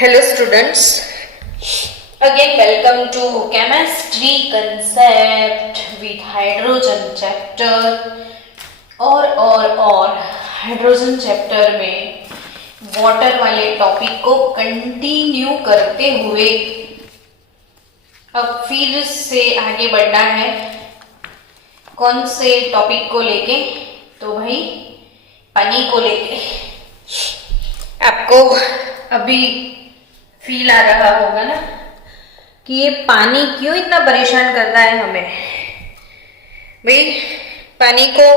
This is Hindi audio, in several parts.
Hello students, again welcome to chemistry concept with hydrogen chapter और हाइड्रोजन चैप्टर में वाटर वाले टॉपिक को कंटिन्यू करते हुए अब फिर से आगे बढ़ना है। कौन से टॉपिक को लेके? तो भाई पानी को लेके। आपको अभी फील आ रहा होगा ना कि ये पानी क्यों इतना परेशान कर रहा है हमें। भाई पानी को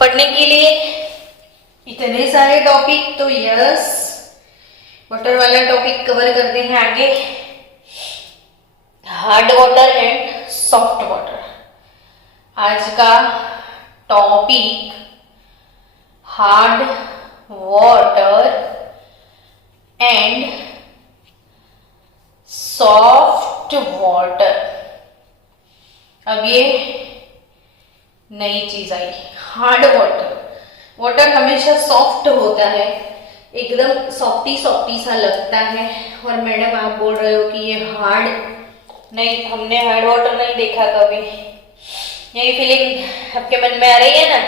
पढ़ने के लिए इतने सारे टॉपिक, तो यस वाटर वाला टॉपिक कवर करते हैं आगे। Hard water and soft water आज का topic, hard water and soft water. अब ये नई चीज आई, हार्ड वाटर। वाटर हमेशा सॉफ्ट होता है, एकदम सॉफ्टी सॉफ्टी सा लगता है। और मैडम आप बोल रहे हो कि ये हार्ड नहीं, हमने हार्ड वाटर नहीं देखा कभी। यही फीलिंग आपके मन में आ रही है ना?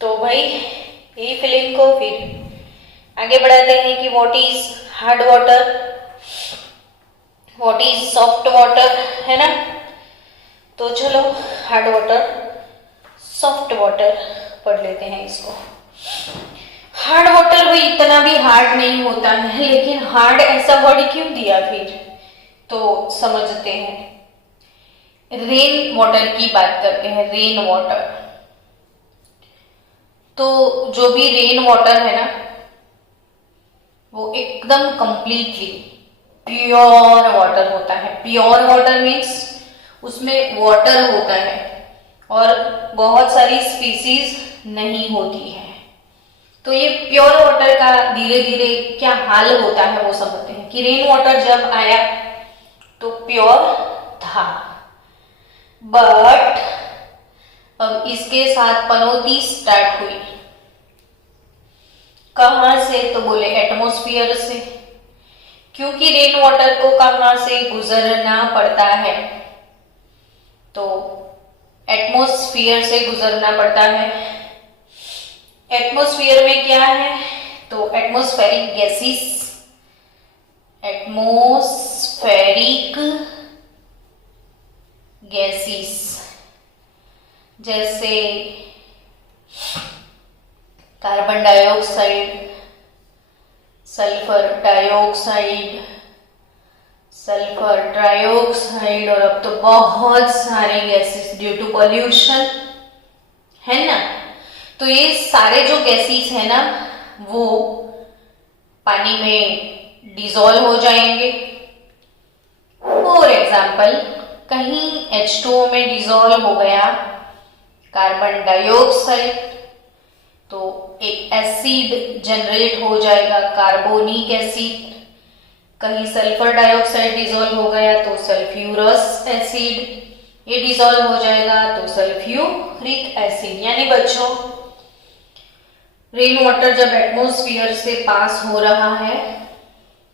तो भाई यही फीलिंग को फिर आगे बढ़ाते हैं कि what is hard water, what is soft water, है ना? तो चलो हार्ड वाटर सॉफ्ट वाटर पढ़ लेते हैं इसको। हार्ड वाटर भी इतना भी हार्ड नहीं होता है, लेकिन हार्ड ऐसा वर्ड क्यों दिया फिर, तो समझते हैं। रेन वाटर की बात करते हैं, रेन वाटर। तो जो भी रेन वाटर है ना, वो एकदम कंप्लीटली प्योर वाटर होता है। प्योर वाटर मीन्स उसमें वाटर होता है और बहुत सारी स्पीसीज नहीं होती है। तो ये प्योर वाटर का धीरे धीरे क्या हाल होता है वो समझते हैं कि रेन वाटर जब आया तो प्योर था, बट अब इसके साथ पनौती स्टार्ट हुई। कहां से? तो बोले एटमॉस्फेयर से, क्योंकि रेन वाटर को कहां से गुजरना पड़ता है, तो एटमॉस्फेयर से गुजरना पड़ता है। एटमॉस्फेयर में क्या है? तो एटमॉस्फेरिक गैसेस, एटमॉस्फेरिक गैसेस जैसे carbon dioxide, sulphur dioxide, sulphur trioxide, और अब तो बहुत सारे गैसेस ड्यू टू पॉल्यूशन, है ना? तो ये सारे जो गैसेस है ना, वो पानी में डिसॉल्व हो जाएंगे। फॉर एग्जाम्पल, कहीं H2O में डिसॉल्व हो गया कार्बन डाइऑक्साइड, तो एक एसिड जनरेट हो जाएगा, कार्बोनिक एसिड। कहीं सल्फर डाइऑक्साइड डिसॉल्व हो गया तो सल्फ्यूरस एसिड, ये डिसॉल्व हो जाएगा तो सल्फ्यूरिक एसिड। यानी बच्चों, रेन वाटर जब एटमॉस्फेयर से पास हो रहा है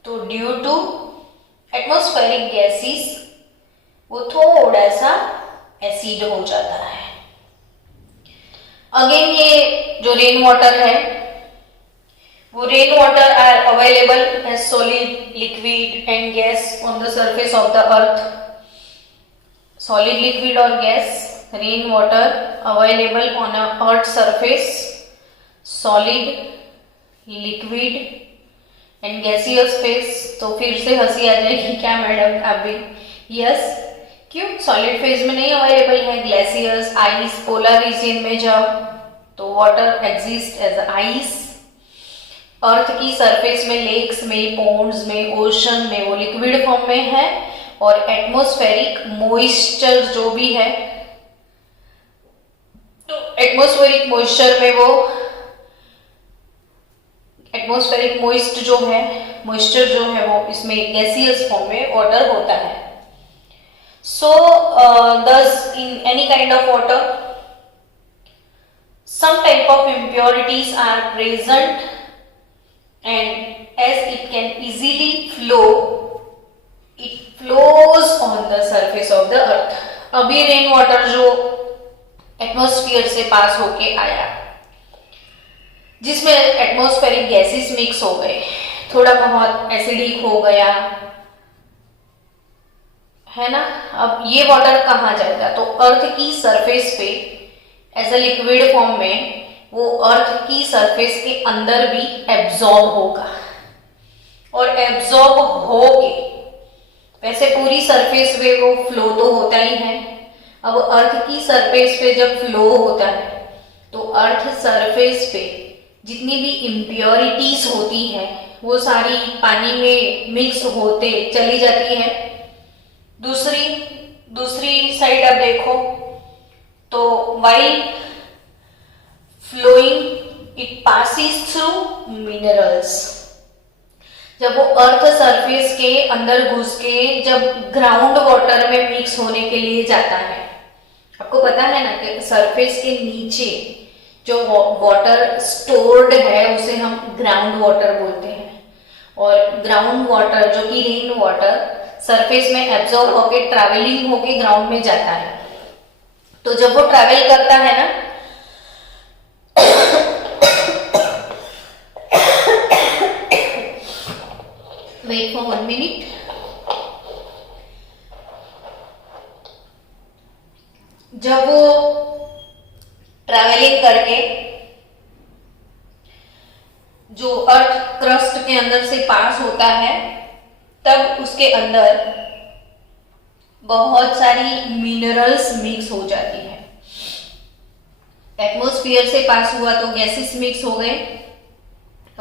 तो ड्यू टू एटमॉस्फेरिक गैसेस वो थोड़ा सा एसिड हो जाता है। अगेन ये जो रेन वाटर है, वो rain water are available as solid, liquid and gas on the surface of the earth. Solid, liquid और gas, rain water available on a earth surface, solid, liquid and gaseous phase. तो फिर से हंसी आ जाएगी क्या मैडम आप भी? यस, क्यों? सॉलिड फेज में नहीं अवेलेबल है, ग्लेशियर्स, आइस, पोलर रीजन में जाओ तो वाटर एग्जिस्ट एज आइस। अर्थ की सरफेस में, लेक्स में, पॉन्ड्स में, ओशन में वो लिक्विड फॉर्म में है। और एटमॉस्फेरिक मॉइस्चर जो भी है, तो एटमॉस्फेरिक मॉइस्चर में वो एटमॉस्फेरिक मॉइस्चर जो है वो इसमें गैसियस फॉर्म में वाटर होता है। सो thus in any kind of water some type of impurities are present and as it can easily flow, it flows on the surface of the earth. अभी रेन वाटर जो एटमॉस्फेयर से पास होके आया, जिसमें एटमॉस्फेरिक गैसेस मिक्स हो गए, थोड़ा बहुत एसिडिक हो गया है ना। अब ये वाटर कहाँ जाएगा? तो अर्थ की सरफेस पे एज अ लिक्विड फॉर्म में वो अर्थ की सरफेस के अंदर भी एब्जॉर्ब होगा, और एब्जॉर्ब होके वैसे पूरी सरफेस पे वो फ्लो तो होता ही है। अब अर्थ की सरफेस पे जब फ्लो होता है तो अर्थ सरफेस पे जितनी भी इम्प्योरिटीज होती है वो सारी पानी में मिक्स होते चली जाती है। दूसरी साइड अब देखो तो while flowing it passes through minerals. जब वो अर्थ सरफेस के अंदर घुस के जब ग्राउंड वाटर में मिक्स होने के लिए जाता है, आपको पता है ना कि सरफेस के नीचे जो वाटर स्टोर्ड है उसे हम ग्राउंड वाटर बोलते हैं, और ग्राउंड वाटर जो कि रेन वाटर सरफेस में एब्जॉर्ब होके ट्रैवलिंग होके ग्राउंड में जाता है। तो जब वो ट्रैवल करता है ना वेट फॉर 1 मिनट। जब वो ट्रैवलिंग करके जो अर्थ क्रस्ट के अंदर से पास होता है तब उसके अंदर बहुत सारी मिनरल्स मिक्स हो जाती है। एटमॉस्फेयर से पास हुआ तो गैसेस मिक्स हो गए,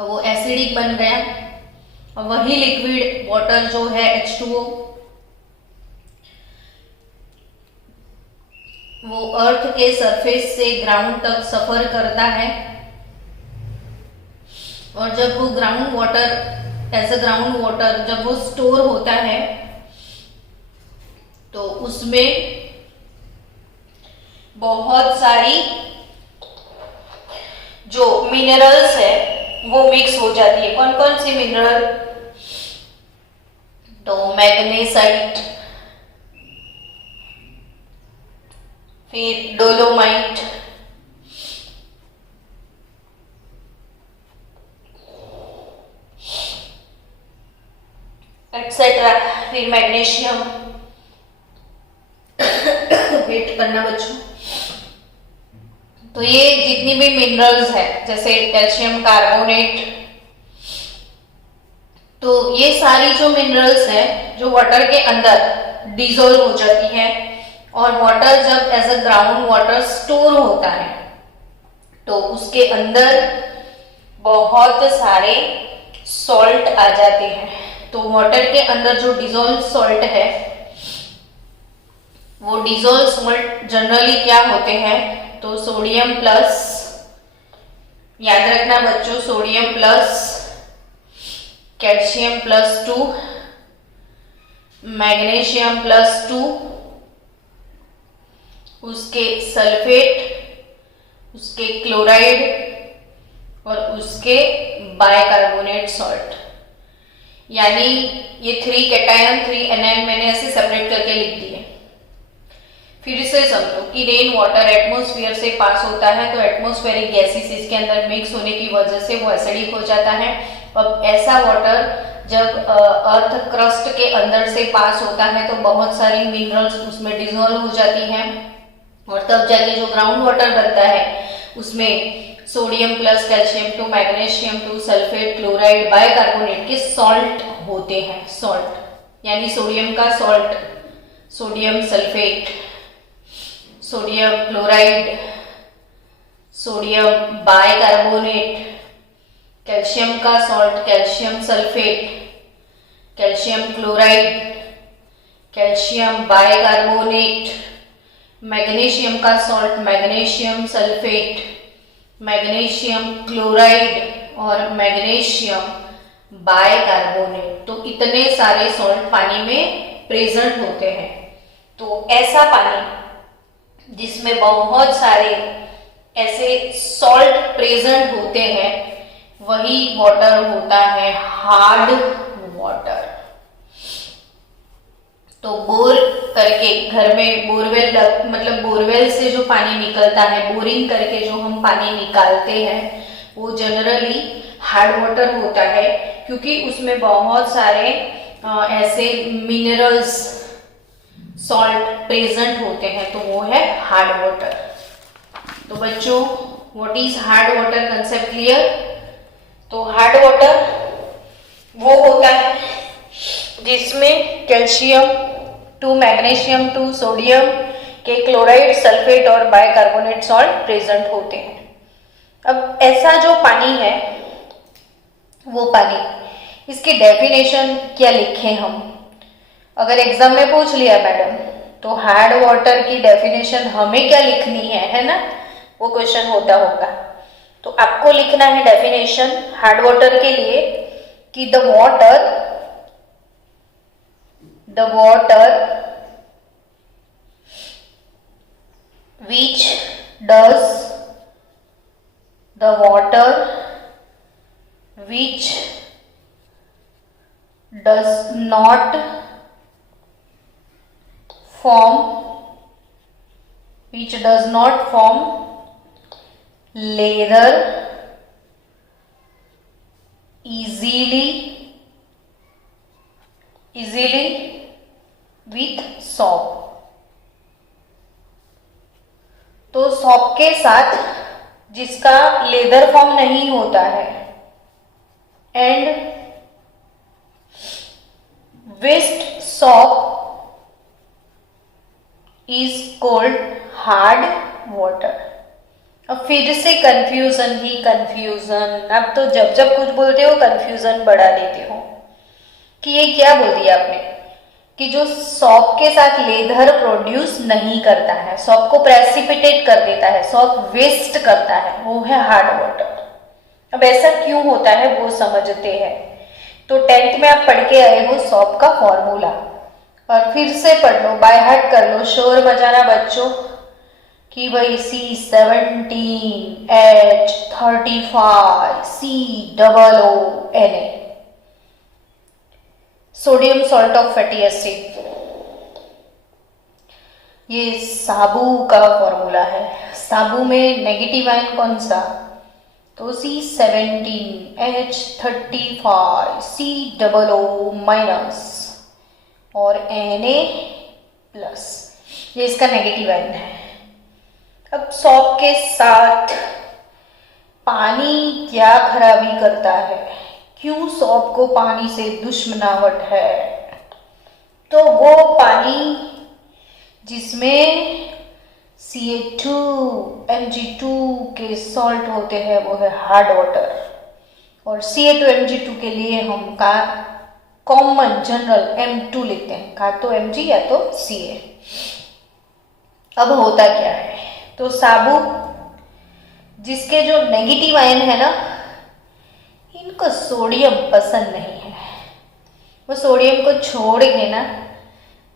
वो एसिडिक बन गया, और वही लिक्विड वाटर जो है H2O वो अर्थ के सरफेस से ग्राउंड तक सफर करता है, और जब वो ground water as a ground water जब वो स्टोर होता है तो उसमें बहुत सारी जो मिनरल्स है वो मिक्स हो जाती है। कौन कौन सी मिनरल? तो मैग्नेसाइट, फिर डोलोमाइट, एक्सेट्रा, फिर मैग्नीशियम। वेट करना बच्चों। तो ये जितनी भी मिनरल्स है जैसे कैल्शियम कार्बोनेट, तो ये सारी जो मिनरल्स है जो वाटर के अंदर डिसॉल्व हो जाती है, और वाटर जब as a ground water store होता है तो उसके अंदर बहुत सारे सॉल्ट आ जाते हैं। तो वाटर के अंदर जो डिसॉल्व सॉल्ट है वो डिसॉल्व सॉल्ट जनरली क्या होते हैं? तो सोडियम प्लस, याद रखना बच्चों, sodium plus calcium plus 2, magnesium plus 2, उसके सल्फेट, उसके क्लोराइड और उसके बाइकार्बोनेट सॉल्ट। यानी ये 3 कैटायन 3 एनायन मैंने ऐसे सेपरेट करके लिख दिए। फिर से समझो कि रेन वाटर एटमॉस्फेयर से पास होता है तो एटमॉस्फेरिक गैसेस इसके अंदर मिक्स होने की वजह से वो एसिडिक हो जाता है। अब ऐसा वाटर जब अर्थ क्रस्ट के अंदर से पास होता है तो बहुत सारी मिनरल्स उसमें डिसॉल्व हो जाती हैं, और तब जाके जो ग्राउंड वाटर बनता है उसमें sodium plus calcium 2, magnesium 2, sulphate, chloride, bicarbonate के सॉल्ट होते हैं। सॉल्ट यानी सोडियम का salt, sodium sulphate, sodium chloride, sodium bicarbonate, calcium का salt, calcium sulphate, calcium chloride, calcium bicarbonate, magnesium का salt, magnesium sulphate, magnesium chloride और मैग्नीशियम बाइकार्बोनेट। तो इतने सारे सॉल्ट पानी में प्रेजेंट होते हैं। तो ऐसा पानी जिसमें बहुत सारे ऐसे सॉल्ट प्रेजेंट होते हैं, वही वाटर होता है हार्ड वाटर। तो बोर करके घर में बोरवेल मतलब बोरवेल से जो पानी निकलता है, बोरिंग करके जो हम पानी निकालते हैं, वो जनरली हार्ड वाटर होता है, क्योंकि उसमें बहुत सारे ऐसे मिनरल्स, सॉल्ट प्रेजेंट होते हैं, तो वो है हार्ड वाटर। तो बच्चों, what is hard water concept clear? तो हार्ड वाटर वो होता है जिसमें कैल्शियम 2 मैग्नीशियम 2 सोडियम के क्लोराइड, सल्फेट और बाइकार्बोनेट सॉल्ट प्रेजेंट होते हैं। अब ऐसा जो पानी है, वो पानी, इसकी डेफिनेशन क्या लिखें हम? अगर एग्जाम में पूछ लिया मैडम, तो हार्ड वाटर की डेफिनेशन हमें क्या लिखनी है ना? वो क्वेश्चन होता होगा। तो आपको लिखना है डेफिनेशन हार्ड वाटर के लिए कि the water which does not form lather easily with soap। तो सॉप के साथ जिसका लेदर फॉर्म नहीं होता है, and waste soap is called hard water. अब फिर से कंफ्यूजन ही कंफ्यूजन। अब तो जब जब कुछ बोलते हो कंफ्यूजन बढ़ा देते हो कि ये क्या बोल दिया आपने कि जो सॉप के साथ लेदर प्रोड्यूस नहीं करता है, सॉप को प्रेसिपिटेट कर देता है, सॉप वेस्ट करता है, वो है हार्ड वाटर। अब ऐसा क्यों होता है वो समझते हैं। तो 10th में आप पढ़ के आए हो सॉप का फॉर्मूला, और फिर से पढ़ लो, बाय हार्ट कर लो, शोर मचाना बच्चों कि भाई C17H35 COONA, sodium salt of fatty acid. ये साबु का फॉर्मूला है। साबु में नेगेटिव आयन कौन सा? तो C17H35 COO माइनस और Na+, ये इसका नेगेटिव आयन है। अब सॉप के साथ पानी क्या खराबी करता है? क्यों सॉप को पानी से दुश्मनावट है? तो वो पानी जिसमें Ca2 Mg2 के सॉल्ट होते हैं, वो है हार्ड वाटर। और Ca2 Mg2 के लिए हम का कॉमन जनरल M2 लिखते हैं, का तो Mg या तो Ca। अब होता क्या है? तो साबु जिसके जो नेगेटिव आयन है ना, इनको सोडियम पसंद नहीं है। वो सोडियम को छोड़ के ना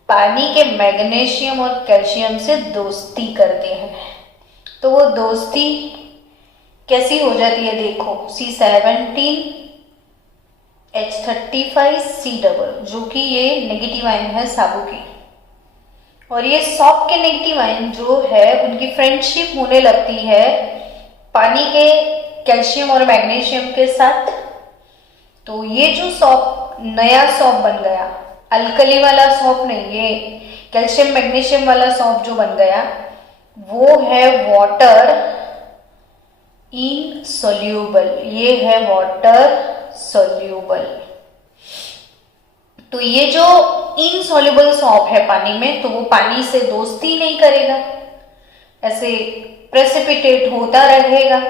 पानी के मैग्नीशियम और कैल्शियम से दोस्ती करते हैं। तो वो दोस्ती कैसी हो जाती है देखो, C17H35 C+, जो कि ये नेगेटिव आयन है साबु की, और ये सॉप के नेगेटिव आयन जो है उनकी फ्रेंडशिप होने लगती है पानी के कैल्शियम और मैग्नीशियम के साथ। तो ये जो सॉप, नया सॉप बन गया, अल्कली वाला सॉप नहीं, ये कैल्शियम मैग्नीशियम वाला सॉप जो बन गया, वो है वाटर इनसोल्यूबल। ये है वाटर सोल्यूबल। तो ये जो इनसॉल्युबल सॉल्ट है पानी में, तो वो पानी से दोस्ती नहीं करेगा, ऐसे प्रेसिपिटेट होता रहेगा।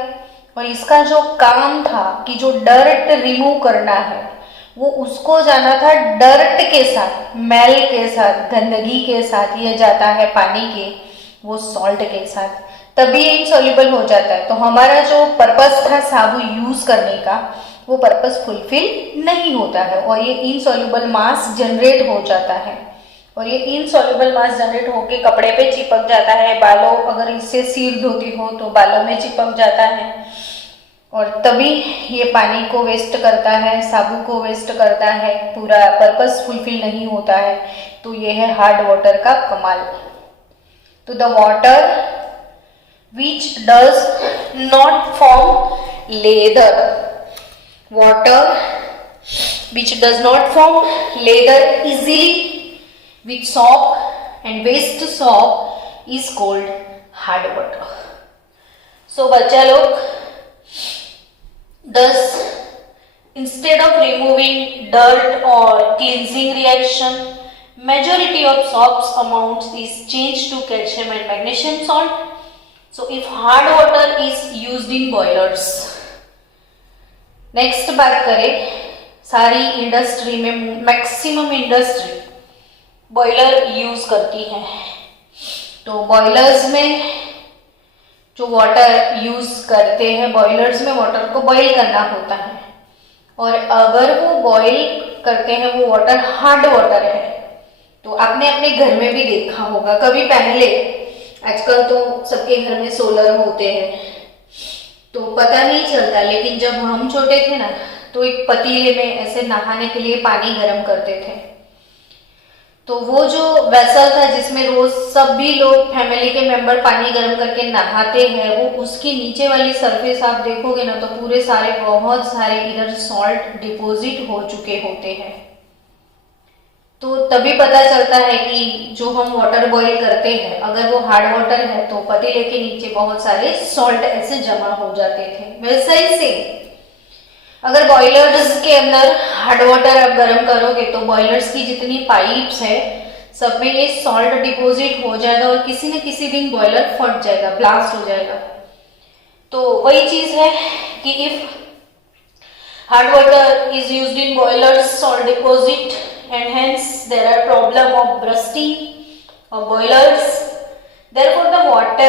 और इसका जो काम था कि जो डर्ट रिमूव करना है, वो उसको जाना था डर्ट के साथ, मैल के साथ, गंदगी के साथ ये जाता है पानी के वो सॉल्ट के साथ, तभी इनसॉल्युबल हो जाता है। तो हमारा जो पर्पस था साबु यूज करने का, वो पर्पस फुलफिल नहीं होता है और ये इनसॉल्युबल मास जनरेट हो जाता है। और ये इनसॉल्युबल मास जनरेट होके कपड़े पे चिपक जाता है, बालों, अगर इससे सिर धोती हो तो बालों में चिपक जाता है। और तभी ये पानी को वेस्ट करता है, साबु को वेस्ट करता है, पूरा पर्पस फुलफिल नहीं होता है। तो ये है हार्ड वाटर का कमाल। तो the water which does not form lather, water which does not form lather easily with soap and waste soap is called hard water. So बच्चा लोग, thus instead of removing dirt or cleansing reaction, majority of soap's amounts is changed to calcium and magnesium salt. So if hard water is used in boilers, next बात करें, सारी इंडस्ट्री में मैक्सिमम इंडस्ट्री बॉयलर यूज करती है। तो बॉयलर्स में जो वाटर यूज करते हैं, बॉयलर्स में वाटर को बॉईल करना होता है, और अगर वो बॉईल करते हैं वो वाटर हार्ड वाटर है, तो आपने अपने घर में भी देखा होगा कभी पहले, आजकल तो सबके घर में सोलर होते हैं तो पता नहीं चलता, लेकिन जब हम छोटे थे ना तो एक पतीले में ऐसे नहाने के लिए पानी गर्म करते थे। तो वो जो वेसल था जिसमें रोज सभी लोग फैमिली के मेंबर पानी गर्म करके नहाते हैं, वो उसकी नीचे वाली सरफेस आप देखोगे ना तो पूरे सारे बहुत सारे इधर सॉल्ट डिपॉजिट हो चुके होते हैं। तो तभी पता चलता है कि जो हम वाटर बॉईल करते हैं अगर वो हार्ड वाटर है तो पतीले के नीचे बहुत सारे सॉल्ट ऐसे जमा हो जाते थे। वैसा ही से अगर बॉयलर्स के अंदर हार्ड वाटर आप गर्म करोगे तो बॉयलर्स की जितनी पाइप्स है सब में ये सॉल्ट डिपॉजिट हो जाएगा और किसी न किसी दिन बॉयलर फट जाएगा, ब्लास्ट हो जाएगा। तो वही चीज है कि if hard water is used in boilers, salt deposit and hence there are problem of bursting of boilers. Therefore the water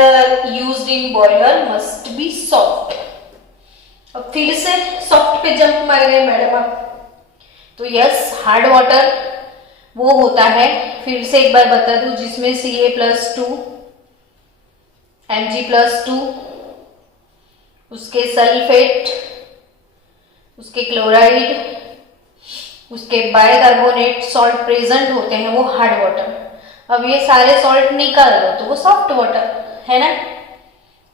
used in boiler must be soft. अब फिर से सॉफ्ट पे जंप मार गए मैडम आप। तो यस, हार्ड वाटर वो होता है, फिर से एक बार बता दूं, जिसमें Ca+2 Mg+2 उसके सल्फेट, उसके क्लोराइड, उसके बाइकार्बोनेट सॉल्ट प्रेजेंट होते हैं, वो हार्ड वाटर। अब ये सारे सॉल्ट निकाल दो तो वो सॉफ्ट वाटर है ना।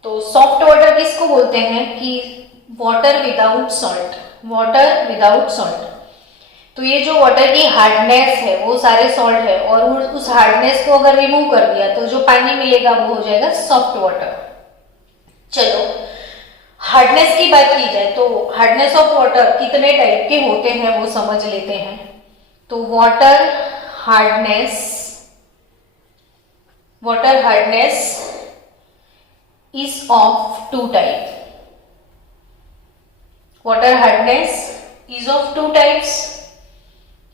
तो सॉफ्ट वाटर किसको बोलते हैं कि water without salt, water without salt. तो ये जो वाटर की हार्डनेस है वो सारे सॉल्ट है, और उस हार्डनेस को अगर रिमूव कर दिया तो जो पानी मिलेगा वो हो जाएगा सॉफ्ट वाटर। चलो हार्डनेस की बात की जाए तो हार्डनेस ऑफ वाटर कितने टाइप के होते हैं वो समझ लेते हैं। तो water hardness is of two type. Water hardness is of two types.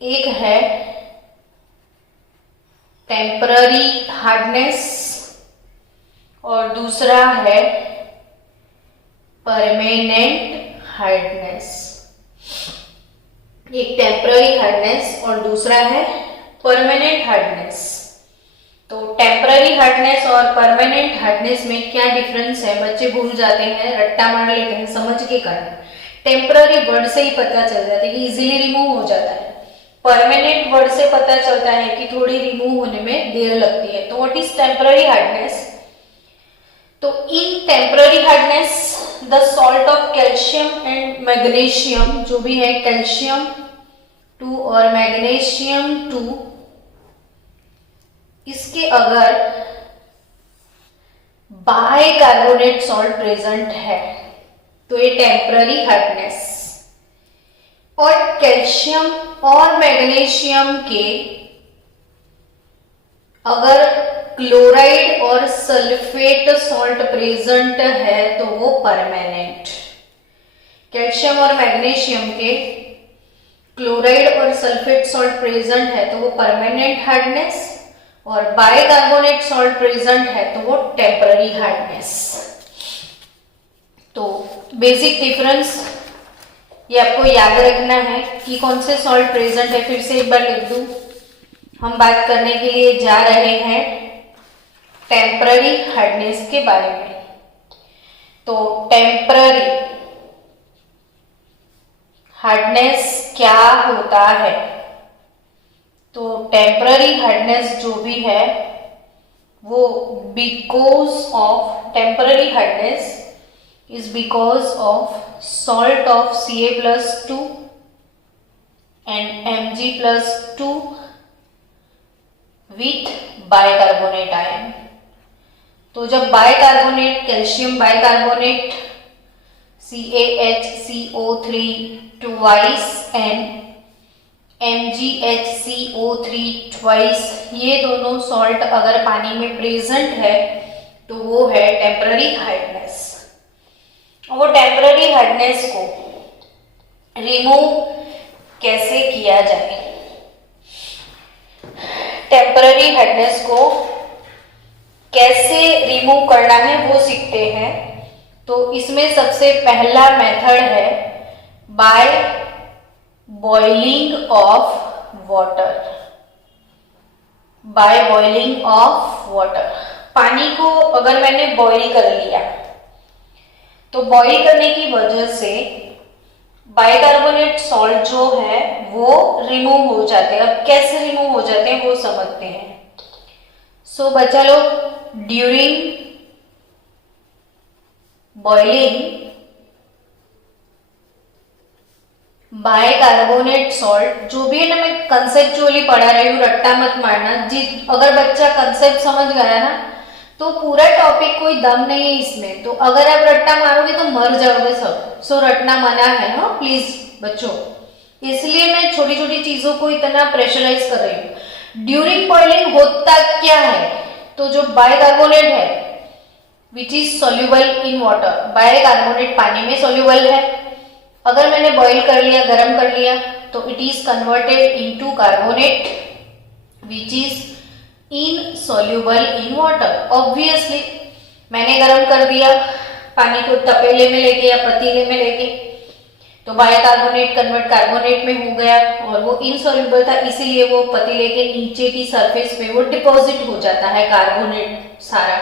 एक है टेम्पररी हार्डनेस और दूसरा है परमानेंट हार्डनेस। एक टेम्पररी हार्डनेस और दूसरा है परमानेंट हार्डनेस। तो टेम्पररी हार्डनेस और परमानेंट हार्डनेस में क्या डिफरेंस है बच्चे भूल जाते हैं, रट्टा मार लेते हैं, समझ के करना। टेम्पररी वर्ड से ही पता चल जाता है कि इजीली रिमूव हो जाता है, परमानेंट वर्ड से पता चलता है कि थोड़ी रिमूव होने में देर लगती है। तो व्हाट इज टेम्पररी हार्डनेस? तो in temporary hardness the salt of calcium and magnesium, जो भी है कैल्शियम 2 और मैग्नीशियम 2, इसके अगर बाइकार्बोनेट सॉल्ट प्रेजेंट है तो ये टेम्पररी हार्डनेस। और कैल्शियम और मैग्नीशियम के अगर क्लोराइड और सल्फेट सॉल्ट प्रेजेंट है तो वो परमानेंट। कैल्शियम और मैग्नीशियम के क्लोराइड और सल्फेट सॉल्ट प्रेजेंट है तो वो परमानेंट हार्डनेस, और बाइकार्बोनेट सॉल्ट प्रेजेंट है तो वो टेम्पररी हार्डनेस। तो बेसिक डिफरेंस ये आपको याद रखना है कि कौन से सॉल्ट प्रेजेंट है। फिर से एक बार लिख दूं, हम बात करने के लिए जा रहे हैं टेम्पररी हार्डनेस के बारे में। तो टेम्पररी हार्डनेस क्या होता है? तो टेम्पररी हार्डनेस जो भी है वो because of temporary hardness is because of salt of Ca+2 and Mg+2 with bicarbonate ion. तो जब bicarbonate, calcium bicarbonate CaHCO3 twice and MgHCO3 twice, ये दोनों सॉल्ट अगर पानी में प्रेजेंट है तो वो है टेम्पररी हार्डनेस। वो टेम्पररी हार्डनेस को रिमूव कैसे किया जाए? टेम्पररी हार्डनेस को कैसे रिमूव करना है वो सीखते हैं। तो इसमें सबसे पहला मेथड है by boiling of water. By boiling of water, पानी को अगर मैंने बॉईल कर लिया तो बॉईल करने की वजह से बाइकार्बोनेट सॉल्ट जो है वो रिमूव हो जाते हैं। अब कैसे रिमूव हो जाते हैं वो समझते हैं। सो बच्चा लोग, ड्यूरिंग बॉइलिंग बाइकार्बोनेट सॉल्ट, जो भी है ना, मैं कंसेप्चुअली पढ़ा रही हूँ, रट्टा मत मारना। अगर बच्चा कंसेप्ट समझ गया ना तो पूरा टॉपिक कोई दम नहीं है इसमें। तो अगर आप रट्टा मारोगे तो मर जाओगे सब। सो रटना मना है, हाँ प्लीज बच्चों। इसलिए मैं छोटी छोटी चीजों को इतना प्रेशराइज कर रही हूँ। ड्यूरिंग बॉइलिंग होता क्या है? तो जो बाइकार्बोनेट है which is soluble in water, bicarbonate पानी में सोल्यूबल है। अगर मैंने बॉईल कर लिया, गर्म कर लिया, तो it is converted into carbonate which is insoluble in water. Obviously मैंने गर्म कर दिया पानी को तपेले में लेके या पतीले में लेके, तो बाइकार्बोनेट कन्वर्ट कार्बोनेट में हो गया और वो इनसॉल्युबल था, इसीलिए वो पतीले के नीचे की सरफेस पे वो डिपॉजिट हो जाता है कार्बोनेट सारा।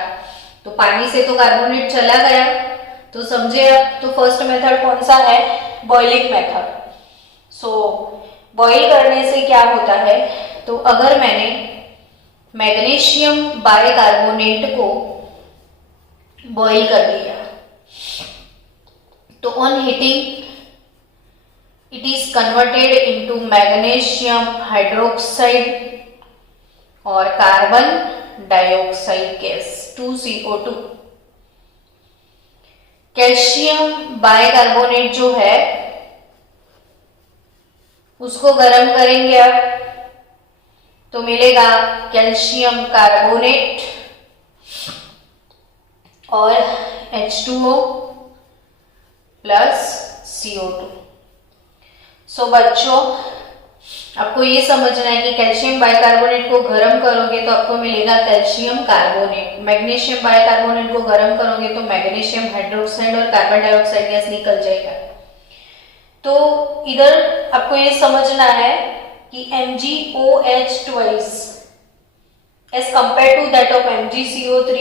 तो पानी से तो कार्बोनेट चला गया। तो समझे आप? तो फर्स्ट मेथड कौन सा है? Boiling method. सो बॉईल करने से क्या होता है? तो अगर मैंने मैग्नीशियम बाइकार्बोनेट को बॉईल कर लिया तो on heating it is converted into magnesium hydroxide और carbon dioxide gas 2CO2। Calcium bicarbonate जो है उसको गर्म करेंगे आप तो मिलेगा कैल्शियम कार्बोनेट और H2O प्लस CO2। सो बच्चों, आपको ये समझना है कि कैल्शियम बाइकार्बोनेट को गर्म करोगे तो आपको मिलेगा कैल्शियम कार्बोनेट। मैग्नीशियम बाइकार्बोनेट को गर्म करोगे तो मैग्नीशियम हाइड्रोक्साइड और कार्बन डाइऑक्साइड गैस निकल जाएगा। तो इधर आपको ये समझना है कि MgOH twice as compared to that of MgCO3,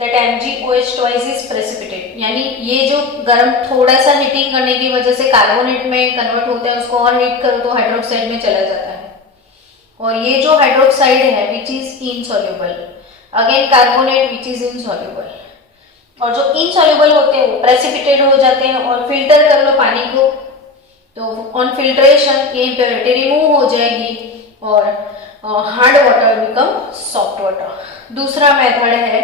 that MgOH twice is precipitate। यानी ये जो गर्म थोड़ा सा हीटिंग करने की वजह से कार्बोनेट में कन्वर्ट होता है, उसको और हीट करो तो हाइड्रोक्साइड में चला जाता है। और ये जो हाइड्रोक्साइड है which is insoluble, again carbonate which is insoluble, और जो इनसॉल्युबल होते हैं वो प्रेसिपिटेट हो जाते हैं। और फिल्टर कर लो पानी को तो ऑन फिल्ट्रेशन ये इम्प्योरिटी रिमूव हो जाएगी और hard water become soft water. दूसरा मेथड है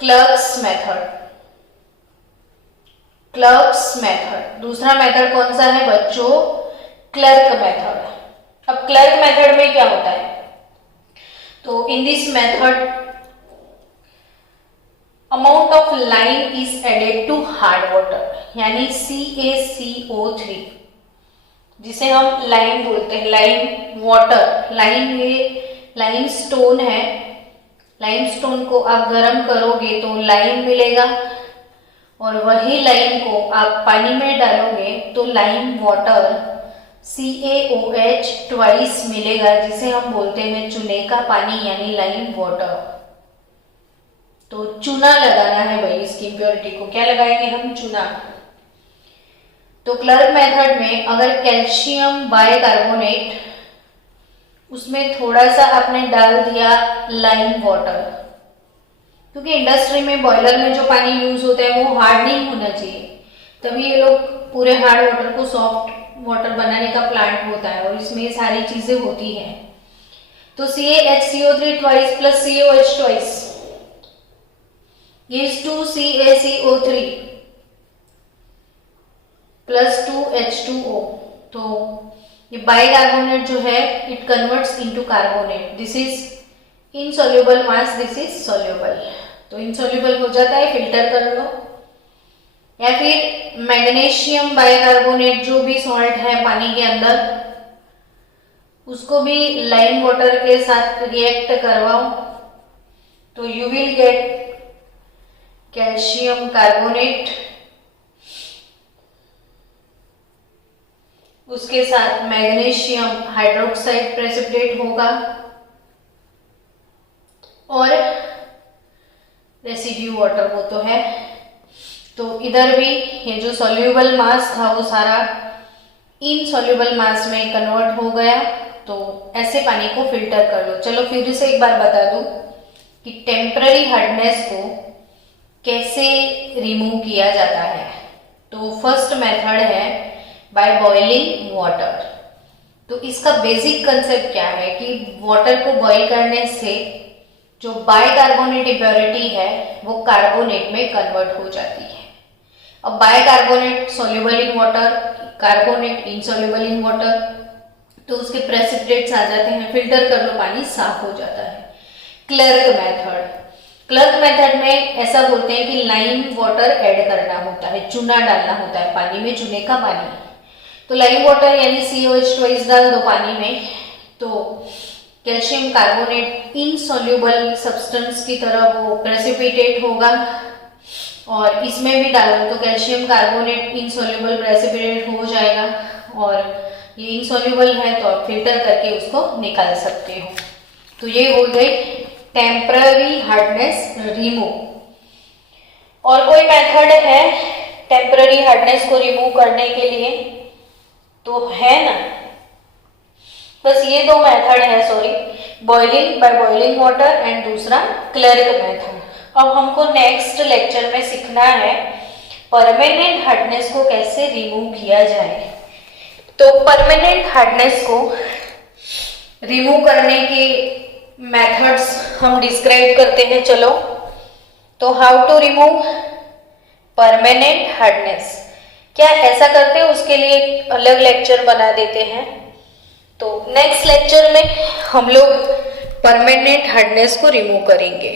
क्लर्क्स मेथड। क्लर्क्स मेथड, दूसरा मेथड कौन सा है बच्चों? Clark method. अब क्लर्क मेथड में क्या होता है? तो in this method amount of lime is added to hard water, यानी CaCO3 जिसे हम लाइम बोलते हैं, लाइम वाटर। लाइम ये लाइम स्टोन है, लाइम स्टोन को आप गर्म करोगे तो लाइम मिलेगा और वही लाइम को आप पानी में डालोगे तो लाइम वाटर CaOH ट्वाइस मिलेगा, जिसे हम बोलते हैं चूने का पानी यानी लाइम वाटर। तो चूना लगाना है भाई इसकी इम्प्योरिटी को। क्या लगाएंगे हम? चूना। तो क्लर्क मेथड में अगर कैल्शियम बाइकार्बोनेट, उसमें थोड़ा सा आपने डाल दिया लाइम वाटर, क्योंकि इंडस्ट्री में बॉयलर में जो पानी यूज होता है वो हार्ड नहीं होना चाहिए, तभी ये लोग पूरे हार्ड वाटर को सॉफ्ट वाटर बनाने का प्लांट होता है और इसमें ये सारी चीजें होती हैं। तो CaHCO3 twice plus COH twice is 2CaCO3 plus 2H2O। तो ये बाइकार्बोनेट जो है it converts into carbonate, this is insoluble mass, this is soluble. तो इनसॉल्युबल हो जाता है, फिल्टर कर लो। या फिर मैग्नीशियम बाइकार्बोनेट जो भी सॉल्ट है पानी के अंदर, उसको भी लाइम वाटर के साथ रिएक्ट करवाओ, तो you will get calcium carbonate, उसके साथ मैग्नीशियम हाइड्रोक्साइड प्रेसिपिटेट होगा और रेसिड्यू वाटर वो तो है। तो इधर भी ये जो सॉल्युबल मास था वो सारा इनसॉल्युबल मास में कन्वर्ट हो गया। तो ऐसे पानी को फिल्टर कर लो। चलो फिर से एक बार बता दूं कि टेम्पररी हार्डनेस को कैसे रिमूव किया जाता है। तो फर्स्ट मेथड है बाय बॉइलिंग वाटर। तो इसका बेसिक कंसेप्ट क्या है कि वाटर को बॉईल करने से जो बाइकार्बोनेट इम्प्योरिटी है वो कार्बोनेट में कन्वर्ट हो जाती है। अब bicarbonate soluble in water, carbonate insoluble in water, तो उसके प्रेसिपिटेट्स आ जाते हैं, फिल्टर कर लो, पानी साफ हो जाता है। क्लर्क मेथड, क्लर्क मेथड में ऐसा बोलते हैं कि लाइम वाटर ऐड करना होता है, चूना डालना होता है पानी में, चूने का पानी। तो लाइम वाटर यानी COH ट्वाइस डाल दो पानी में, तो कैल्शियम कार्बोनेट इनसॉल्युबल सब्सटेंस की तरह वो प्रेसिपिटेट होगा और इसमें भी डालो तो कैल्शियम कार्बोनेट इनसॉल्युबल प्रेसिपिटेट हो जाएगा और ये इनसॉल्युबल है तो आप फिल्टर करके उसको निकाल सकते हो। तो ये हो गई टेम्पररी हार्डनेस रिमूव। और कोई मेथड है टेम्पररी हार्डनेस को रिमूव करने के लिए? तो है ना, बस ये दो मेथड है, sorry, boiling by boiling water and दूसरा क्लर्क मेथड। अब हमको नेक्स्ट लेक्चर में सीखना है परमानेंट हार्डनेस को कैसे रिमूव किया जाए। तो परमानेंट हार्डनेस को रिमूव करने के मेथड्स हम डिस्क्राइब करते हैं। चलो, तो how to remove permanent hardness, क्या ऐसा करते हैं उसके लिए एक अलग लेक्चर बना देते हैं। तो नेक्स्ट लेक्चर में हम लोग परमानेंट हार्डनेस को रिमूव करेंगे।